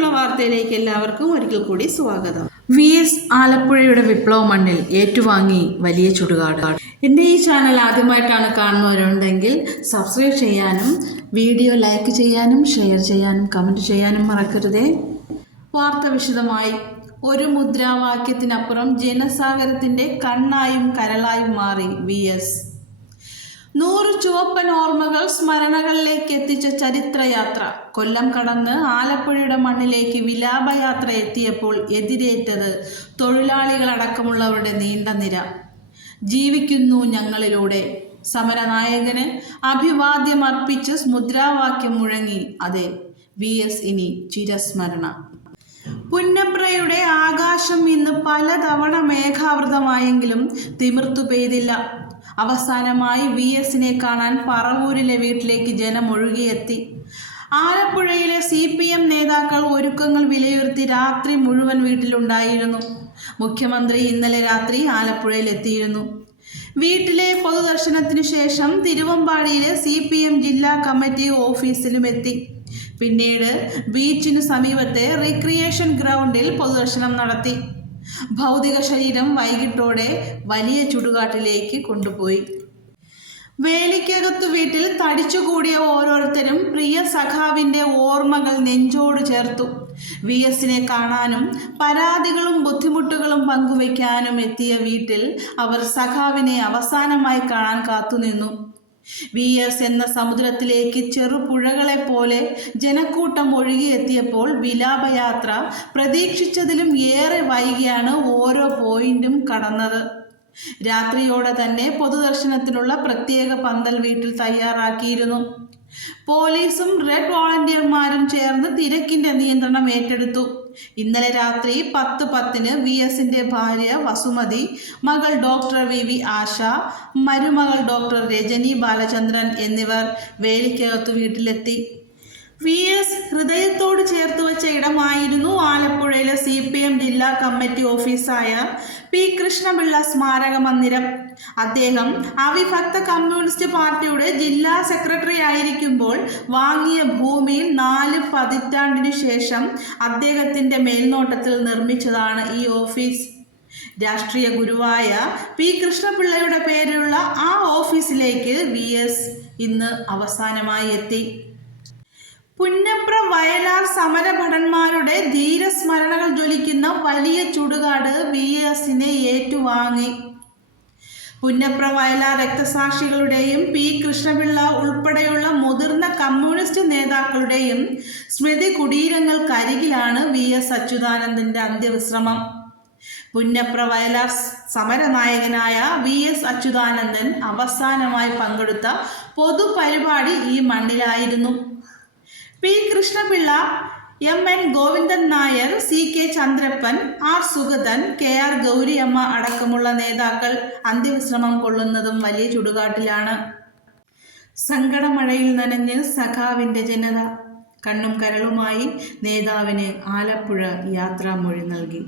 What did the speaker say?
പെട്ടെന്നുള്ള വാർത്തയിലേക്ക് എല്ലാവർക്കും ഒരിക്കൽ കൂടി സ്വാഗതം. VS ആലപ്പുഴയുടെ വിപ്ലവ മണ്ണിൽ ഏറ്റുവാങ്ങി വലിയ ചുടുകാട്. എൻ്റെ ഈ ചാനൽ ആദ്യമായിട്ടാണ് കാണുന്നവരുണ്ടെങ്കിൽ സബ്സ്ക്രൈബ് ചെയ്യാനും വീഡിയോ ലൈക്ക് ചെയ്യാനും ഷെയർ ചെയ്യാനും കമൻറ്റ് ചെയ്യാനും മറക്കരുതേ. വാർത്ത വിശദമായി. ഒരു മുദ്രാവാക്യത്തിനപ്പുറം ജനസാഗരത്തിൻ്റെ കണ്ണായും കരളായും മാറി VS. 100 ചുവപ്പൻ ഓർമ്മകൾ സ്മരണകളിലേക്ക് എത്തിച്ച ചരിത്രയാത്ര. കൊല്ലം കടന്ന് ആലപ്പുഴയുടെ മണ്ണിലേക്ക് വിലാപയാത്ര എത്തിയപ്പോൾ എതിരേറ്റത് തൊഴിലാളികളടക്കമുള്ളവരുടെ നീണ്ട നിര. ജീവിക്കുന്നു ഞങ്ങളിലൂടെ. സമരനായകന് അഭിവാദ്യമർപ്പിച്ച് മുദ്രാവാക്യം മുഴങ്ങി. അതെ, VS ഇനി ചിരസ്മരണ. പുന്നപ്രയുടെ ആകാശം ഇന്ന് പലതവണ മേഘാവൃതമായെങ്കിലും തിമിർത്തു പെയ്തില്ല. അവസാനമായി VSനെ കാണാൻ പറവൂരിലെ വീട്ടിലേക്ക് ജനം ഒഴുകിയെത്തി. ആലപ്പുഴയിലെ CPM നേതാക്കൾ ഒരുക്കങ്ങൾ വിലയിരുത്തി രാത്രി മുഴുവൻ വീട്ടിലുണ്ടായിരുന്നു. മുഖ്യമന്ത്രി ഇന്നലെ രാത്രി ആലപ്പുഴയിൽ എത്തിയിരുന്നു. വീട്ടിലെ പൊതുദർശനത്തിനു ശേഷം തിരുവമ്പാടിയിലെ CPM ജില്ലാ കമ്മിറ്റി ഓഫീസിലും എത്തി. പിന്നീട് ബീച്ചിനു സമീപത്തെ റിക്രിയേഷൻ ഗ്രൗണ്ടിൽ പൊതുദർശനം നടത്തി. ഭൗതിക ശരീരം വൈകിട്ടോടെ വലിയ ചുടുകാട്ടിലേക്ക് കൊണ്ടുപോയി. വേലിക്കകത്തു വീട്ടിൽ തടിച്ചുകൂടിയ ഓരോരുത്തരും പ്രിയ സഖാവിൻ്റെ ഓർമ്മകൾ നെഞ്ചോട് ചേർത്തു. VSനെ കാണാനും പരാതികളും ബുദ്ധിമുട്ടുകളും പങ്കുവയ്ക്കാനും എത്തിയ വീട്ടിൽ അവർ സഖാവിനെ അവസാനമായി കാണാൻ കാത്തുനിന്നു. VS എന്ന സമുദ്രത്തിലേക്ക് ചെറുപുഴകളെപ്പോലെ ജനക്കൂട്ടം ഒഴുകിയെത്തിയപ്പോൾ വിലാപയാത്ര പ്രതീക്ഷിച്ചതിലും ഏറെ വൈകിയാണ് ഓരോ പോയിന്റും കടന്നത്. രാത്രിയോടെ തന്നെ പൊതുദർശനത്തിനുള്ള പ്രത്യേക പന്തൽ വീട്ടിൽ തയ്യാറാക്കിയിരുന്നു. പോലീസും റെഡ് വോളണ്ടിയർമാരും ചേർന്ന് തിരക്കിന്റെ നിയന്ത്രണം ഏറ്റെടുത്തു. ഇന്നലെ രാത്രി 10:10 VSന്റെ ഭാര്യ വസുമതി, മകൾ ഡോക്ടർ VV ആശ, മരുമകൾ ഡോക്ടർ രജനി ബാലചന്ദ്രൻ എന്നിവർ വേലിക്കകത്തു വീട്ടിലെത്തി. VS ഹൃദയത്തോട് ചേർത്ത് വച്ച ഇടമായിരുന്നു ആലപ്പുഴയിലെ CPM ജില്ലാ കമ്മിറ്റി ഓഫീസായ P. കൃഷ്ണപിള്ള സ്മാരക മന്ദിരം. അദ്ദേഹം അവിഭക്ത കമ്മ്യൂണിസ്റ്റ് പാർട്ടിയുടെ ജില്ലാ സെക്രട്ടറി ആയിരിക്കുമ്പോൾ വാങ്ങിയ ഭൂമിയിൽ 4 പതിറ്റാണ്ടിനു ശേഷം അദ്ദേഹത്തിൻ്റെ മേൽനോട്ടത്തിൽ നിർമ്മിച്ചതാണ് ഈ ഓഫീസ്. രാഷ്ട്രീയ ഗുരുവായ P. കൃഷ്ണപിള്ളയുടെ പേരിലുള്ള ആ ഓഫീസിലേക്ക് VS ഇന്ന് അവസാനമായി എത്തി. പുന്നപ്ര വയലാർ സമരഭടന്മാരുടെ ധീരസ്മരണകൾ ജ്വലിക്കുന്ന വലിയ ചുടുകാട് VSനെ ഏറ്റുവാങ്ങി. പുന്നപ്ര വയലാർ രക്തസാക്ഷികളുടെയും P. കൃഷ്ണപിള്ള ഉൾപ്പെടെയുള്ള മുതിർന്ന കമ്മ്യൂണിസ്റ്റ് നേതാക്കളുടെയും സ്മൃതി കുടീരങ്ങൾക്കരികിലാണ് VS അച്യുതാനന്ദൻ്റെ അന്ത്യവിശ്രമം. പുന്നപ്ര വയലാർ സമരനായകനായ VS അച്യുതാനന്ദൻ അവസാനമായി പങ്കെടുത്ത പൊതുപരിപാടി ഈ മണ്ണിലായിരുന്നു. P. Krishnapillai, MN Govindan Nair, CK Chandrappan, R. Sugathan, KR Gouriamma അടക്കമുള്ള നേതാക്കൾ അന്ത്യവിശ്രമം കൊള്ളുന്നതും വലിയ ചുടുകാട്ടിലാണ്. സങ്കടമഴയിൽ നനഞ്ഞ് സഖാവിൻ്റെ ജനത. കണ്ണും കരളുമായി നേതാവിന് ആലപ്പുഴ യാത്രാമൊഴി നൽകി.